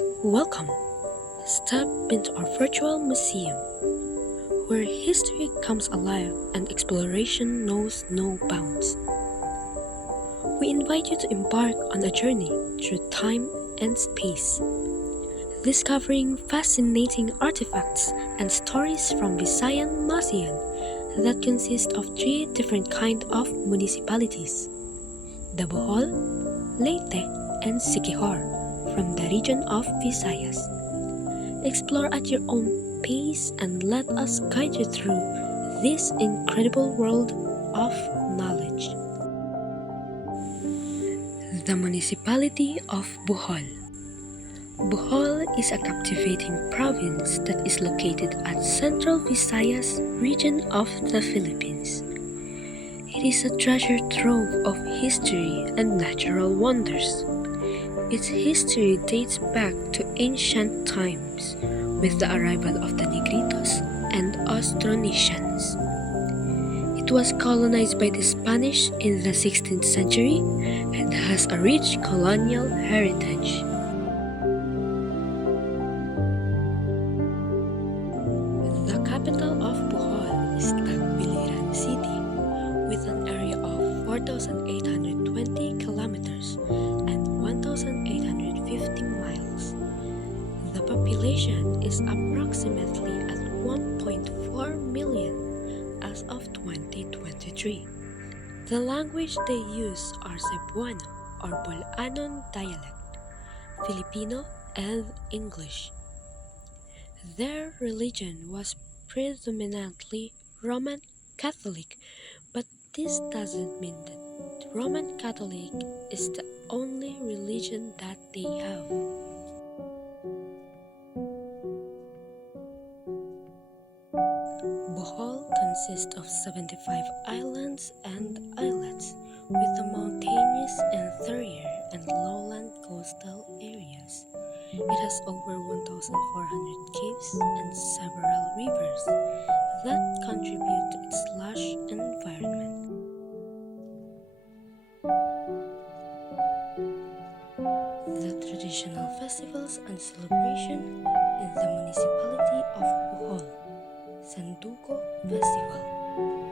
Welcome! Step into our virtual museum, where history comes alive and exploration knows no bounds. We invite you to embark on a journey through time and space, discovering fascinating artifacts and stories from Visayan Mouseion that consist of three different kinds of municipalities: the Bohol, Leyte, and Siquijor from the region of Visayas. Explore at your own pace and let us guide you through this incredible world of knowledge. The Municipality of Bohol. Bohol is a captivating province that is located at Central Visayas region of the Philippines. It is a treasure trove of history and natural wonders. Its history dates back to ancient times with the arrival of the Negritos and Austronesians. It was colonized by the Spanish in the 16th century and has a rich colonial heritage. The capital of Bohol is Tagbiliran City, with an area of 4,820 kilometers and 1,850 miles. The population is approximately at 1.4 million as of 2023. The language they use are Cebuano or Bolanon dialect, Filipino, and English. Their religion was predominantly Roman Catholic, but this doesn't mean that Roman Catholic is the only religion that they have. Bohol consists of 75 islands and islets, with the mountainous interior and lowland coastal areas. It has over 1,400 caves and several rivers that contribute to its lush environment. The traditional festivals and celebration in the municipality of Bohol. Sanduko Festival.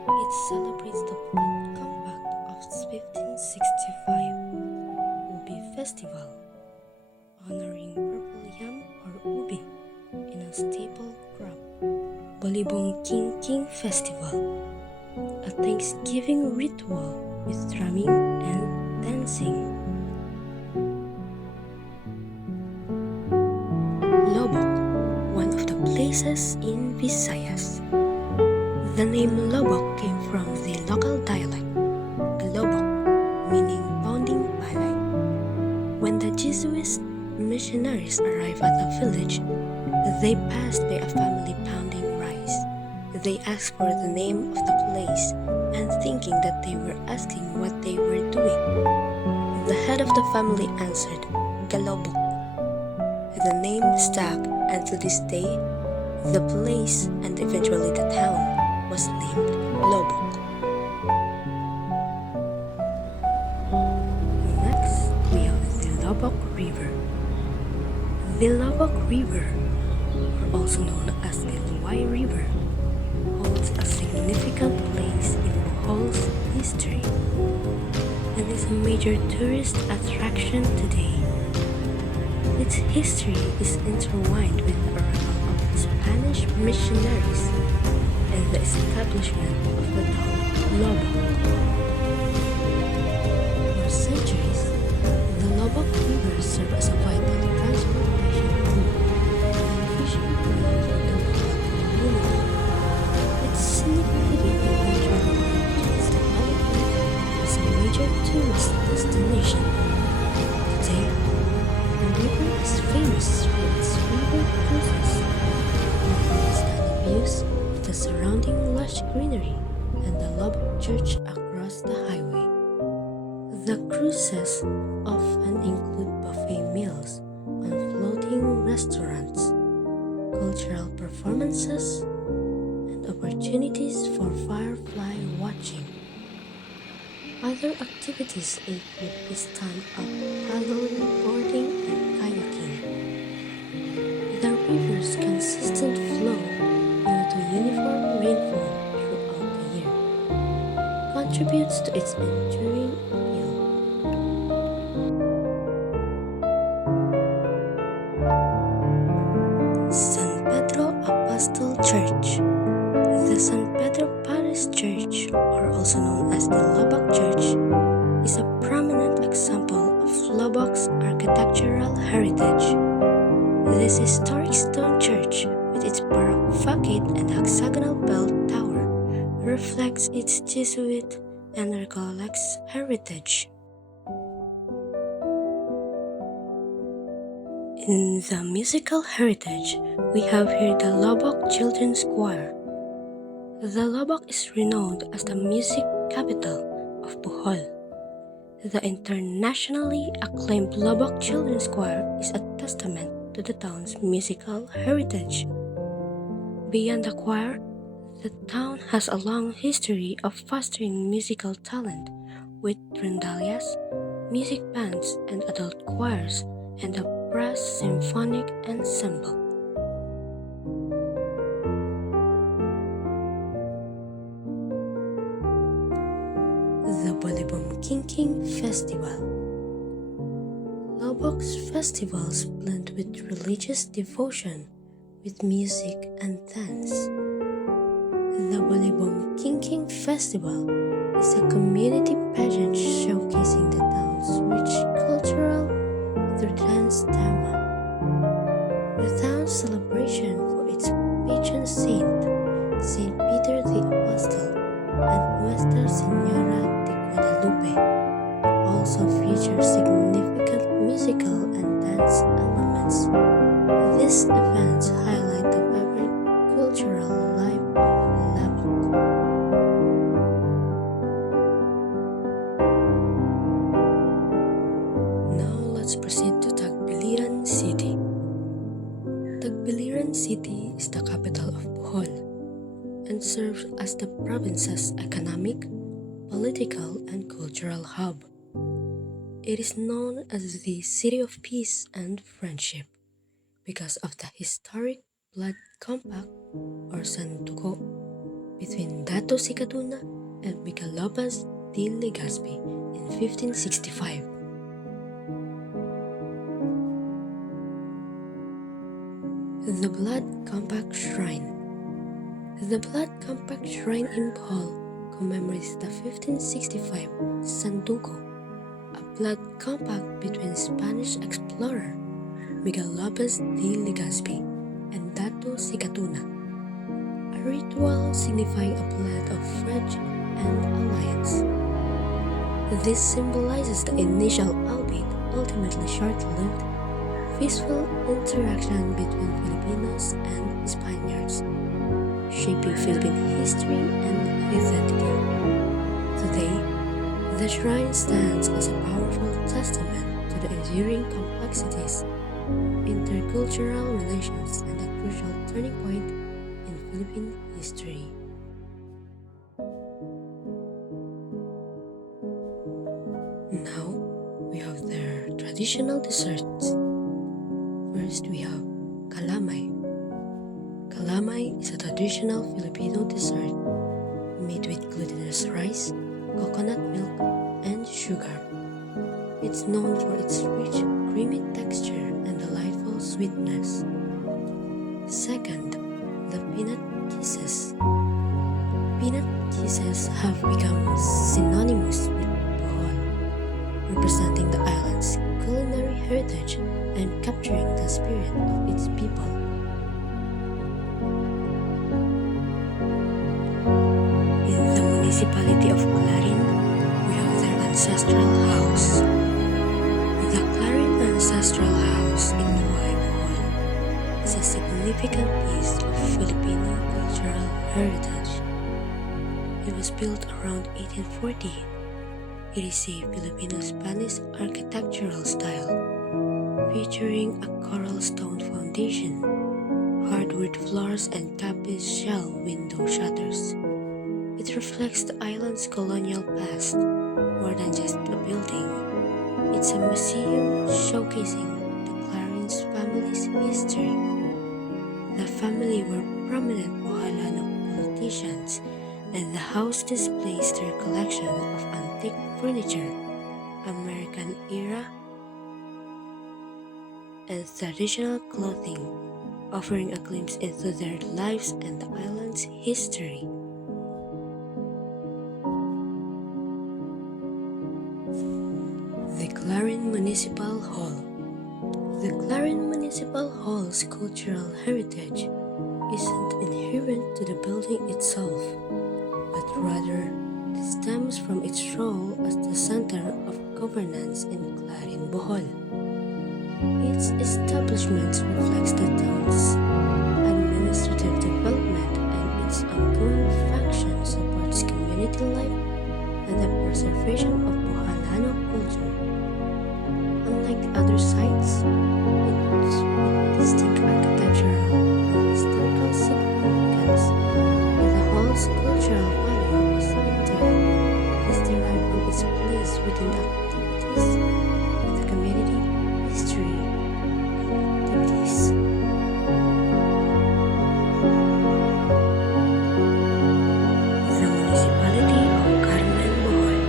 It celebrates the Blood Compact of 1565. Ubi Festival, honoring purple yam or ubi in a staple crop. Balibong King Festival, a Thanksgiving ritual with drumming and dancing. Lobok, one of the places in Visayas. The name Lobok came from the local dialect, Galobok, meaning pounding palay. When the Jesuit missionaries arrived at the village, they passed by a family pounding rice. They asked for the name of the place, and thinking that they were asking what they were doing, the head of the family answered, Galobok. The name stuck, and to this day, the place and eventually the town was named Lobok. Next, we have the Lobok River. The Lobok River, or also known as the Luwai River, holds a significant place in Bohol's history and is a major tourist attraction today. Its history is intertwined with the arrival of the Spanish missionaries and the establishment of the town Lobok. For centuries, the Lobok River served as a vital transportation route and fishing ground for the local community. Its scenic beauty eventually led to its development as a major tourist destination. Today, the river is famous for its river cruises, offering stunning views of the surrounding lush greenery and the Lubbock Church across the highway. The cruises often include buffet meals on floating restaurants, cultural performances, and opportunities for firefly watching. Other activities include stand-up paddle boarding and kayaking, river's consistent flow due to uniform rainfall throughout the year contributes to its enduring appeal. San Pedro Apostol Church. The San Pedro Parish Church, or also known as the Lubbock Church, is a prominent example of Lubbock's architectural heritage. This historic stone church, with its baroque facade and hexagonal bell tower, reflects its Jesuit and Recollects heritage. In the musical heritage, we have here the Lubbock Children's Choir. The Lubbock is renowned as the music capital of Bohol. The internationally acclaimed Lubbock Children's Choir is a testament to the town's musical heritage. Beyond the choir, the town has a long history of fostering musical talent with rondallas, music bands and adult choirs, and the brass symphonic ensemble. The Balibom King Festival. Lubbock's festivals blend with religious devotion with music and dance. The Balibom King Festival is a community pageant showcasing the town's rich cultural through dance drama. The town's celebration for its patron saint, Saint Peter the Apostle, and Nuestra Señora de Guadalupe, also features significant musical and dance elements. These events highlight the vibrant cultural life of Lubbock. Now let's proceed to Tagbiliran City. Tagbiliran City is the capital of Bohol and serves as the province's economic, political, and cultural hub. It is known as the City of Peace and Friendship because of the historic blood compact or Sanduko between Dato Sikatuna and Miguel Lopez de Legazpi in 1565. The Blood Compact Shrine. The Blood Compact Shrine in Bohol commemorates the 1565 Sanduko, a blood compact between Spanish explorer Miguel Lopez de Legazpi and Dato Sikatuna, a ritual signifying a pledge of friendship and alliance. This symbolizes the initial, albeit ultimately short-lived, peaceful interaction between Filipinos and Spaniards, shaping Philippine history and identity. Today, the shrine stands as a powerful testament to the enduring complexities, intercultural relations, and a crucial turning point in Philippine history. Now, we have their traditional desserts. First, we have kalamay. Kalamay is a traditional Filipino dessert made with glutinous rice, coconut milk, and sugar. It's known for its rich, creamy texture and delightful sweetness. Second, the peanut kisses. Peanut kisses have become synonymous with Bohol, representing the island's culinary heritage and capturing the spirit of its people. In the municipality of Clarin, we have their ancestral house. The Clarin Ancestral House in Nuway, Bohol is a significant piece of Filipino cultural heritage. It was built around 1840. It is a Filipino-Spanish architectural style, featuring a coral stone foundation, hardwood floors, and tapis shell window shutters. It reflects the island's colonial past more than just a building. It's a museum showcasing the Clarence family's history, The family were prominent Boholano politicians, and the house displays their collection of antique furniture, American era, and traditional clothing, offering a glimpse into their lives and the island's history. The Clarin Municipal Hall. The Clarin Municipal Hall's cultural heritage isn't inherent to the building itself, but rather stems from its role as the center of governance in Clarin, Bohol. Its establishment reflects the town's administrative development, and its ongoing function supports community life and the preservation of Boholano culture. Unlike the other sites, its distinct architectural or historical significance, and the hall's cultural value is derived from its place within the activities of the community, history, and activities. The municipality of Carmen, Bohol.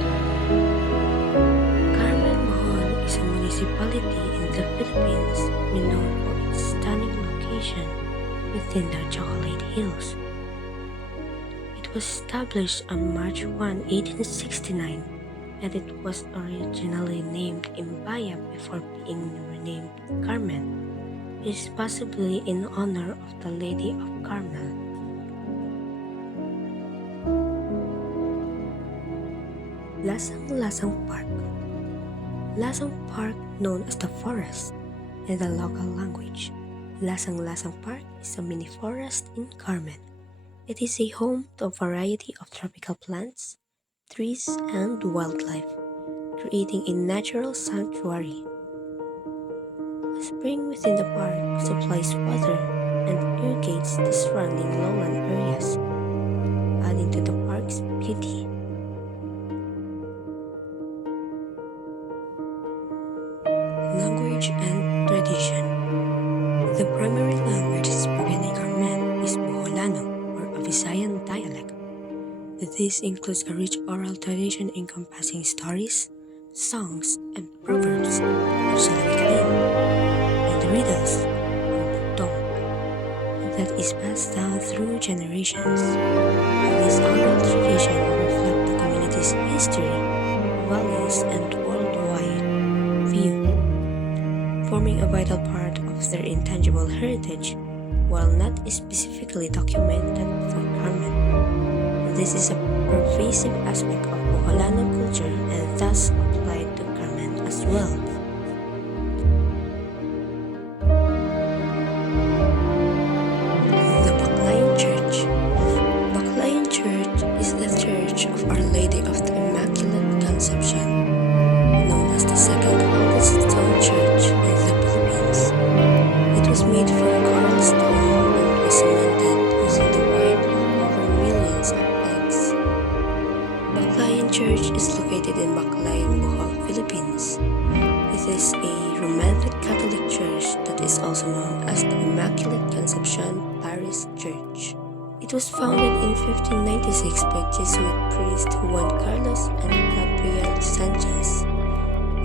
Carmen, Bohol is a municipality in the Philippines renowned for its stunning location within the Chocolate Hills. It was established on March 1, 1869, and it was originally named Imbaya before being renamed Carmen. It is possibly in honor of the Lady of Carmel. Lasang-Lasang Park. Lasang Park, known as the Forest in the local language. Lasang-Lasang Park is a mini forest in Carmen. It is a home to a variety of tropical plants, trees, and wildlife, creating a natural sanctuary. A spring within the park supplies water and irrigates the surrounding lowland areas, adding to the park's beauty. Language and tradition. The primary language spoken in Carmen is Boholano, or a Visayan dialect. This includes a rich oral tradition encompassing stories, songs, and proverbs, Salawikain, and riddles, or bugtong, that is passed down through generations. This oral tradition reflects the community's history, values, and worldwide view, forming a vital part of their intangible heritage, while not specifically documented for Carmen. This is a pervasive aspect of Boholano culture and thus applied to Carmen as well. The Baclayan Church. Baclayan Church is the Church of Our Lady of the Immaculate Conception, known as the second oldest stone church in the Philippines. It was made from coral stone and was cemented using the weight of over millions of eggs. Baclayan Church is located in Baclayan, Bohol, Philippines. It is a Roman Catholic church that is also known as the Immaculate Conception Parish Church. It was founded in 1596 by Jesuit priest Juan Carlos and Gabriel Sanchez,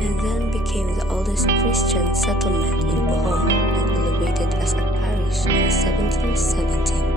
and then became the oldest Christian settlement in Bohol and elevated as a parish in 1717.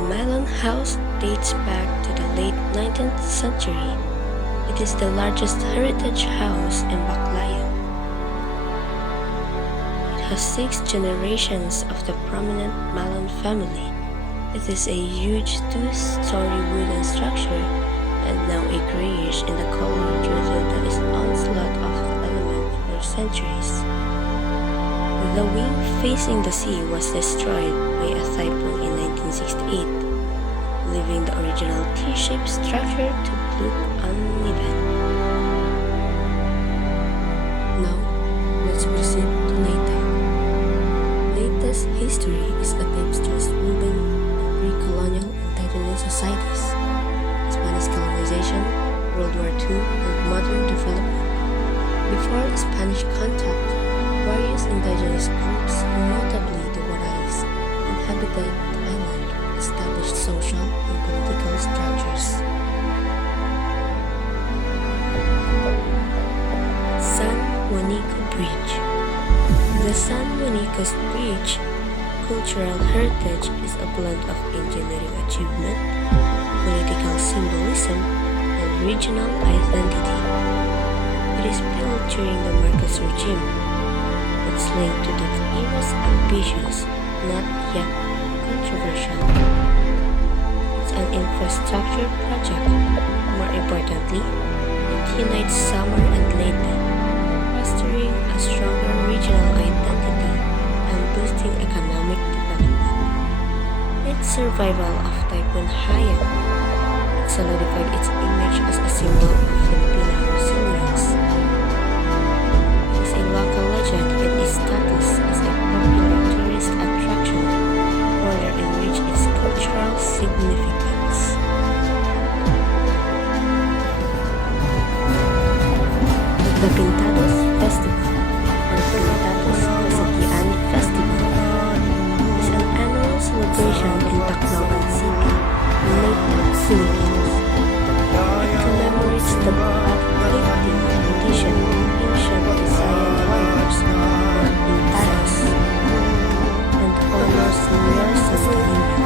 Mouseion house dates back to the late 19th century. It is the largest heritage house in Baclayan. It has 6 generations of the prominent Malon family. It is a huge 2-story wooden structure and now a grayish in the color due to the onslaught of elements for centuries. The wing facing the sea was destroyed by a typhoon in 1968, leaving the original T-shaped structure to look uneven. Now, let's proceed to Leyte. Leyte's history is a tapestry woven in pre-colonial indigenous societies, Spanish colonization, World War II, and modern development. Before Spanish contact, various indigenous groups, notably the Warais, inhabited the island, established social and political structures. San Juanico Bridge. The San Juanico's Bridge cultural heritage is a blend of engineering achievement, political symbolism, and regional identity. It is built during the Marcos regime. It's linked to that era's ambitious, not yet controversial. It's an infrastructure project. More importantly, it unites Samar and Leyte, fostering a stronger regional identity and boosting economic development. Its survival of Typhoon Haiyan solidified its image as a symbol of Filipino resilience. It is a local legend and its status as a popular tourist attraction further enriched its cultural significance. The Pintados Festival, or Pintados Casaquian Festival, is an annual celebration in Tacloban City, Leyte, Philippines. It commemorates the uplifting tradition of ancient Visayan warriors, or Pintados, and honors Señor Santa Nina.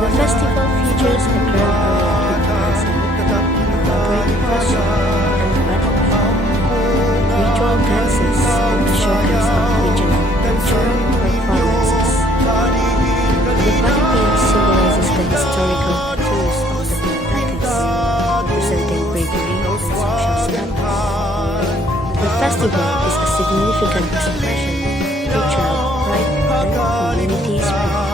The festival features a grand parade with dancing, elaborate costume, and batik, ritual dances, and showcase of regional cultural performances. The body paint symbolizes the historical tattoos of the Pintados, representing bravery and social status. The festival is a significant expression of cultural pride and community spirit.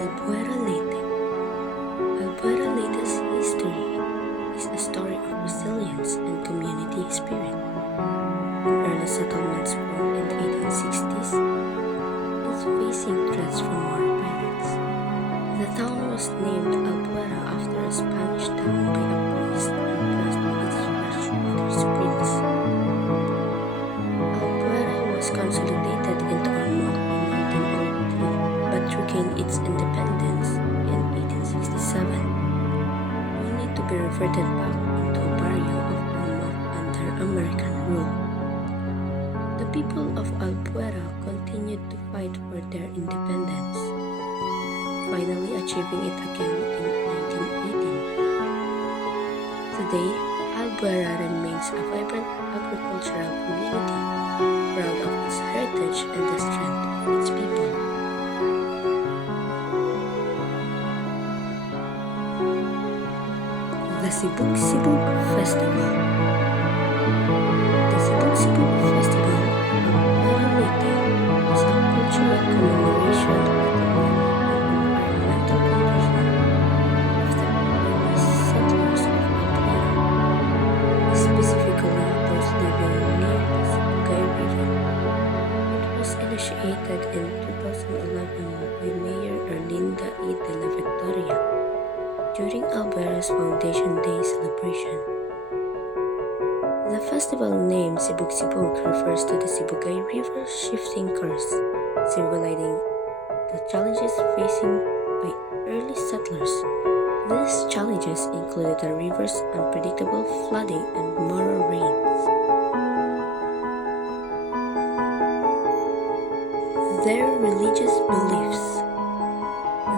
Albuera Leyte. Albuera Leyte's history is a story of resilience and community spirit. When early settlements formed in the 1860s, it's facing threats from war pirates. The town was named Albuera after a Spanish town by a priest and blessed with its freshwater springs. Albuera was consolidated into Ormoc in 1903, but regained its independence in 1867, only to be reverted back into a barrio of Ormoc under American rule. people of Albuera continued to fight for their independence, finally achieving it again in 1918. Today, Albuera remains a vibrant agricultural community, proud of its heritage and the strength of its people. The Sibug-Sibug Festival. The Sibug-Sibug Festival of Leyte is a cultural commemoration of the life and environmental condition of the early settlers of Albuera, specifically those living near the Sibugay River. It was initiated in 2011 by Mayor Erlinda E. de la Victoria during Albuera's Foundation Day celebration. The festival name Sibug-Sibug refers to the Sibugay River's shifting course, symbolizing the challenges facing by early settlers. These challenges included the river's unpredictable flooding and moral rains. Their religious beliefs.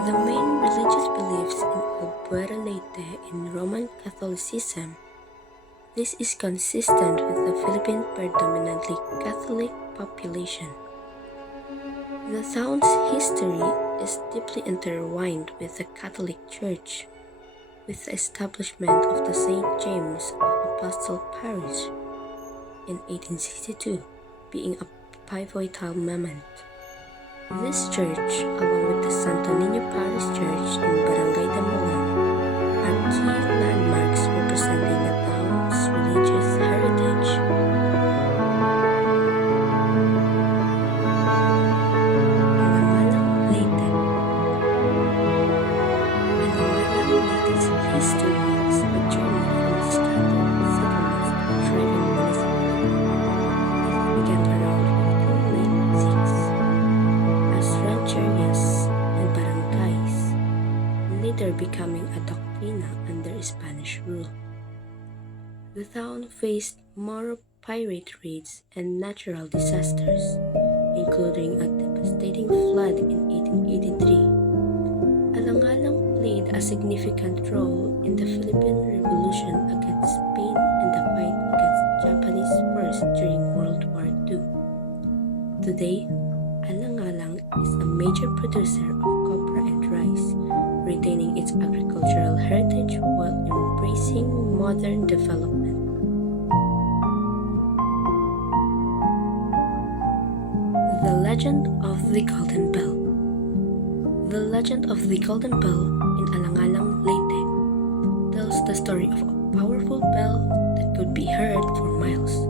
The main religious beliefs in Albuera Leyte in Roman Catholicism. This is consistent with the Philippine predominantly Catholic population. The town's history is deeply intertwined with the Catholic Church, with the establishment of the St. James of Apostle Parish in 1862 being a pivotal moment. This church, along with the Santo Niño Parish Church in Barangay Damulan, are key landmarks representing the town's religious heritage. Alangalang Leyte. Alangalang Leyte's history is a journey from scattered settlements to a thriving municipality. It began around 1596 as rancherias and barangays, later becoming a doctrina under Spanish rule. The town faced more pirate raids and natural disasters, including a devastating flood in 1883. Alangalang played a significant role in the Philippine Revolution against Spain and the fight against Japanese force during World War II. Today, Alangalang is a major producer of copra and rice, retaining its agricultural heritage while embracing modern development. The Legend of the Golden Bell. The Legend of the Golden Bell in Alangalang Leyte tells the story of a powerful bell that could be heard for miles,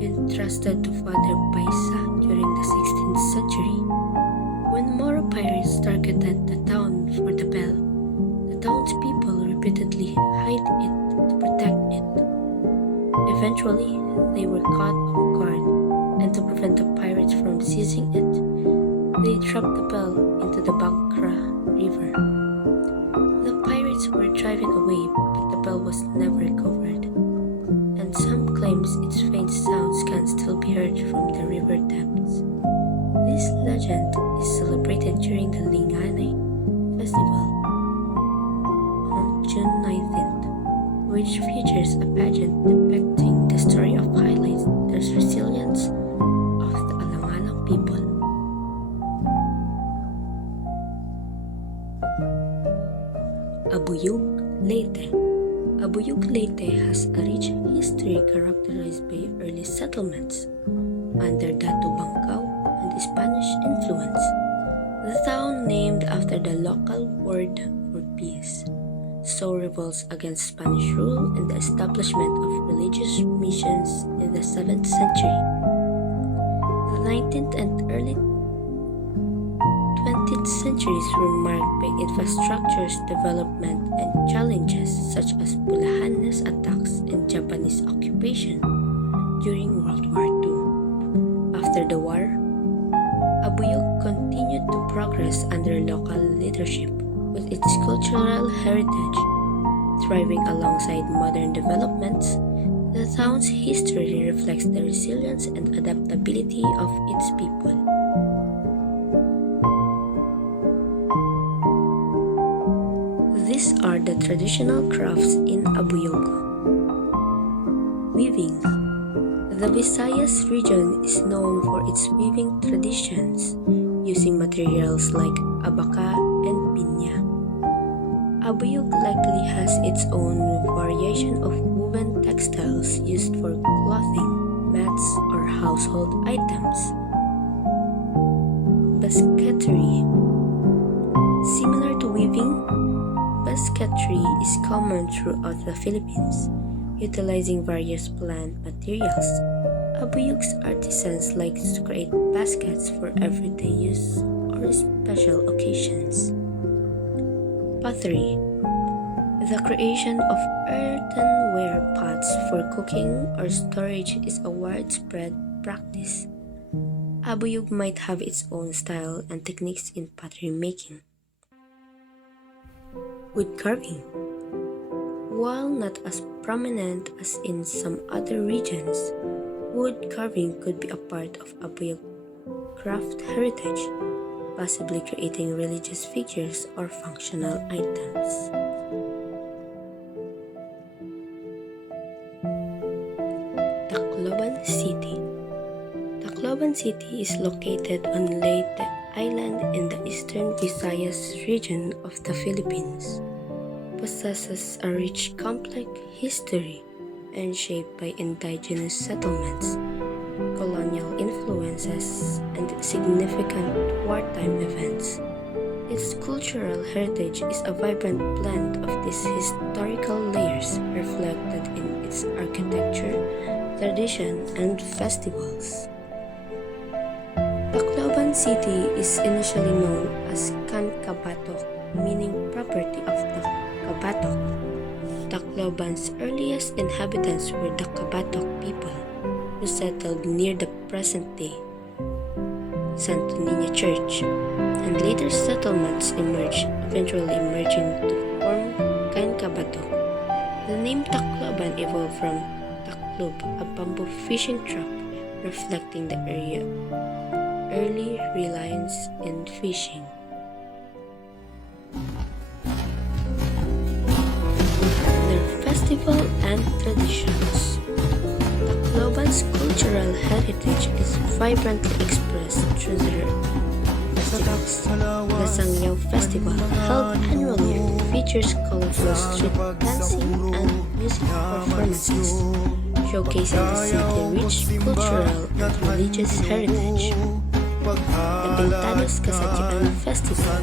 entrusted to Father Baisa during the 16th century. When Moro pirates targeted the town for the bell, the townspeople repeatedly hid it to protect it. Eventually, they were caught off guard, and to prevent the pirates from seizing it, they dropped the bell into the Bangkra River. The pirates were driven away, but the bell was never recovered, and some claims its faint sounds can still be heard from the river depths. This legend is celebrated during the Lingane Festival on June 19th, which features a pageant depicting the story of highlights the resilience of the Alangalang people. Abuyog Leyte. Abuyog Leyte has a rich history characterized by early settlements under Dato Bangkaw and Spanish influence. The town, named after the local word for peace, so revolts against Spanish rule and the establishment of religious missions in the 7th century. The 19th and early 20th centuries were marked by infrastructure's development and challenges such as Bulahanes attacks and Japanese occupation during World War II. After the war, Abuyog continued to progress under local leadership, with its cultural heritage thriving alongside modern developments. The town's history reflects the resilience and adaptability of its people. These are the traditional crafts in Abuyog. Weaving. The Visayas region is known for its weaving traditions, using materials like abaca and piña. Abuyog likely has its own variation of woven textiles used for clothing, mats, or household items. Basketry. Similar to weaving, basketry is common throughout the Philippines, utilizing various plant materials. Abuyog's artisans like to create baskets for everyday use or special occasions. Pottery. The creation of earthenware pots for cooking or storage is a widespread practice. Abuyog might have its own style and techniques in pottery making. Wood carving. While not as prominent as in some other regions, wood carving could be a part of Abuyog craft heritage, possibly creating religious figures or functional items. Tacloban City. Tacloban City is located on Leyte Island in the eastern Visayas region of the Philippines. Possesses a rich complex history and shaped by indigenous settlements, colonial influences, and significant wartime events. Its cultural heritage is a vibrant blend of these historical layers reflected in its architecture, tradition, and festivals. Tacloban City is initially known as Can Cabatok, meaning property of the Cabatok. Tacloban's earliest inhabitants were the Cabatok people, who settled near the present-day Santo Niña Church, and later settlements eventually emerging to form Can Cabatok. The name Tacloban evolved from Taclob, a bamboo fishing trap, reflecting the early reliance in fishing. Festival and traditions. Tacloban's cultural heritage is vibrantly expressed through their festivals. Visayan Festival, held annually, features colorful street dancing and music performances, showcasing the city's rich cultural and religious heritage. The Pintados Kasajian Festival.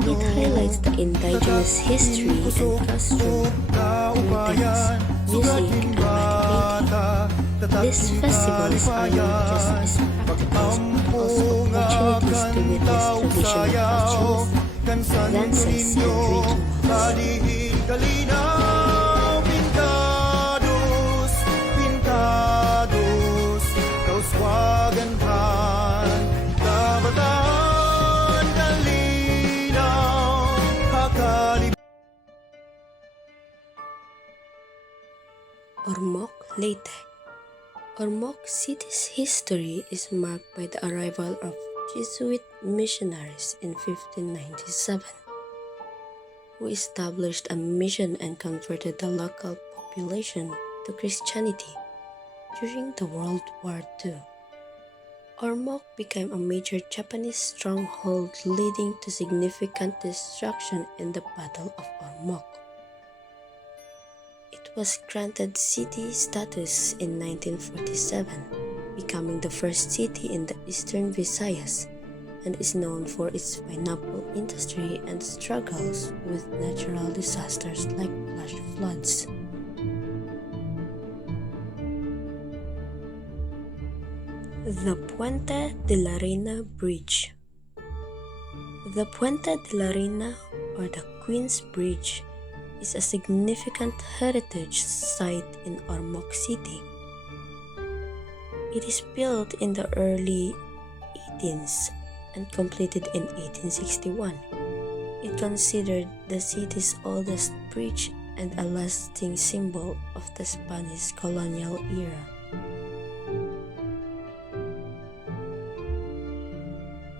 It highlights the indigenous history and costume, dance, music, and painting. These festivals are not just as spectacles but also opportunities to witness traditional costumes, dances, and Ormoc, Leyte. Ormoc City's history is marked by the arrival of Jesuit missionaries in 1597, who established a mission and converted the local population to Christianity during the World War II. Ormoc became a major Japanese stronghold, leading to significant destruction in the Battle of Ormoc. It was granted city status in 1947, becoming the first city in the eastern Visayas, and is known for its pineapple industry and struggles with natural disasters like flash floods. The Puente de la Reina Bridge. The Puente de la Reina, or the Queen's Bridge, is a significant heritage site in Ormoc City. It is built in the early 18s and completed in 1861. It considered the city's oldest bridge and a lasting symbol of the Spanish colonial era.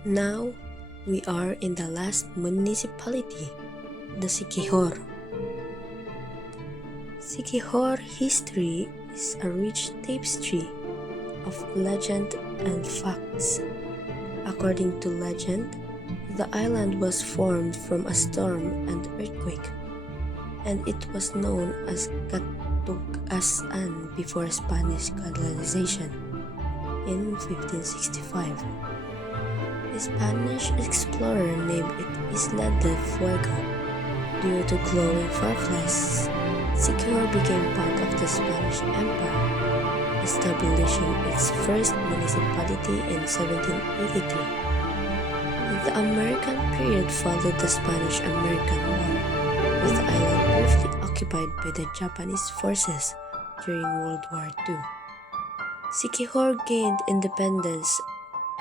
Now, we are in the last municipality, the Siquijor. Siquijor history is a rich tapestry of legend and facts. According to legend, the island was formed from a storm and earthquake, and it was known as Catug'asan before Spanish colonization in 1565. A Spanish explorer named it Isla del Fuego. Due to glowing fireflies, Siquijor became part of the Spanish Empire, establishing its first municipality in 1783. The American period followed the Spanish-American War, with the island briefly occupied by the Japanese forces during World War II. Siquijor gained independence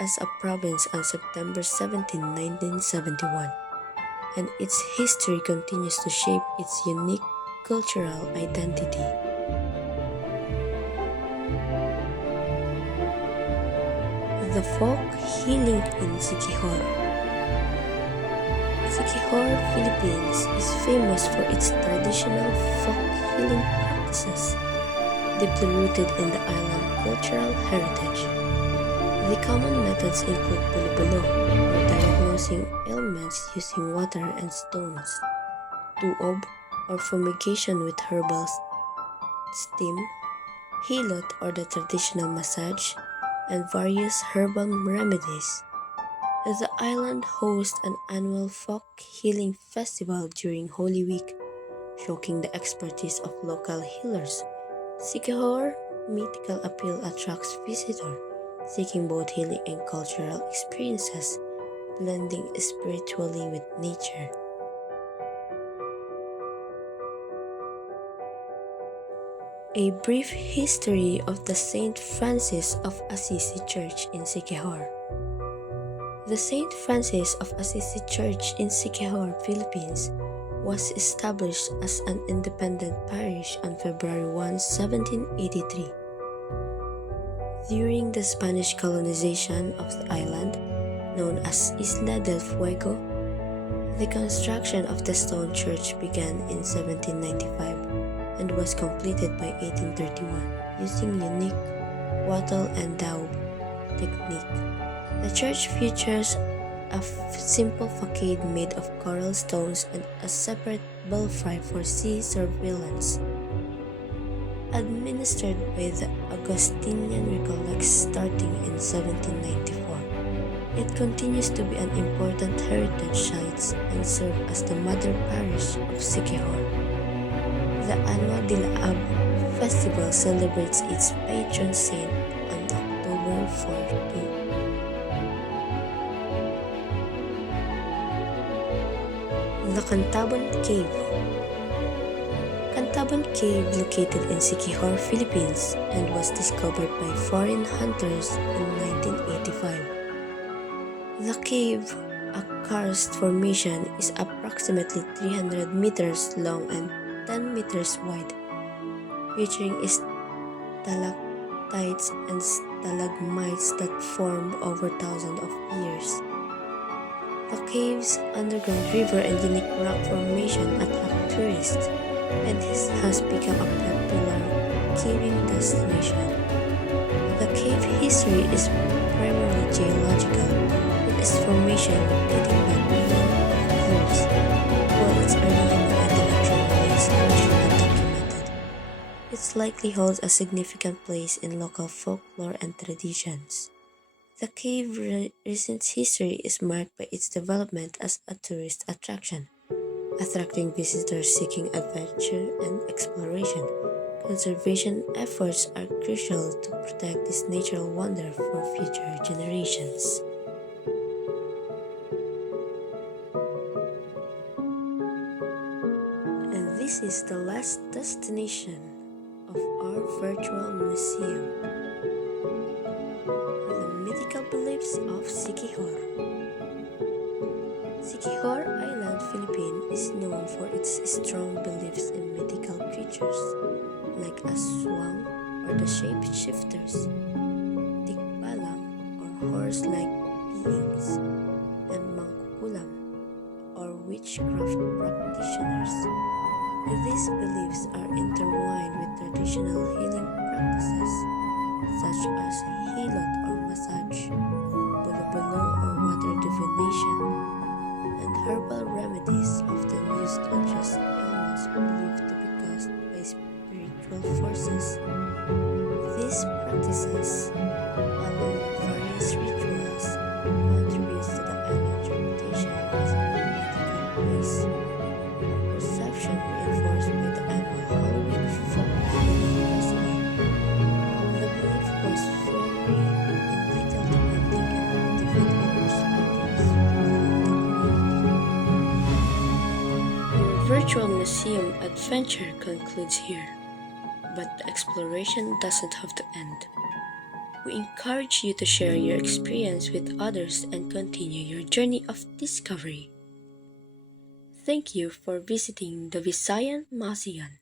as a province on September 17, 1971, and its history continues to shape its unique cultural identity. The folk healing in Siquijor. Siquijor, Philippines is famous for its traditional folk healing practices, deeply rooted in the island's cultural heritage. The common methods include bilibilo, or diagnosing ailments using water and stones, tuob, or fumigation with herbal steam, hilot, or the traditional massage, and various herbal remedies. The island hosts an annual folk healing festival during Holy Week, showcasing the expertise of local healers. Siquijor mythical appeal attracts visitors seeking both healing and cultural experiences, blending spiritually with nature. A brief history of the St. Francis of Assisi Church in Siquijor. The St. Francis of Assisi Church in Siquijor, Philippines, was established as an independent parish on February 1, 1783. During the Spanish colonization of the island, known as Isla del Fuego, the construction of the stone church began in 1795 and was completed by 1831 using unique wattle and daub technique. The church features a simple facade made of coral stones and a separate belfry for sea surveillance. Administered by the Augustinian Recollects starting in 1794. It continues to be an important heritage site and serves as the mother parish of Siquijor. The annual Dilaab Festival celebrates its patron saint on October 14. The Cantabon Cave. Cantabon Cave located in Siquijor, Philippines and was discovered by foreign hunters in 1985. The cave, a karst formation, is approximately 300 meters long and 10 meters wide, featuring stalactites and stalagmites that formed over thousands of years. The cave's underground river and unique rock formation attract tourists, and this has become a popular caving destination. The cave history is primarily geological, with its formation dating back millions of years, while its early human and natural remains largely undocumented. It likely holds a significant place in local folklore and traditions. The cave's recent history is marked by its development as a tourist attraction, attracting visitors seeking adventure and exploration. Conservation efforts are crucial to protect this natural wonder for future generations. And this is the last destination of our virtual museum. The mythical beliefs of Siquijor. Siquijor Island, Philippines is known for its strong beliefs in mythical creatures like aswang or the shapeshifters, tikbalang or horse-like beings, and mangkukulam or witchcraft practitioners. These beliefs are intertwined with traditional healing practices such as hilot or massage, bulo-bulo or water divination, and herbal remedies often used to address ailments believed to be caused by spiritual forces. These practices, along with various rituals, contributes to the island's reputation as a mythical place. Perception reinforced by the annual Halloween folk healing festival. The belief was very in detail depending on individual perspectives within the community. Your virtual museum adventure concludes here, but the exploration doesn't have to end. We encourage you to share your experience with others and continue your journey of discovery. Thank you for visiting the Visayan Mouseion.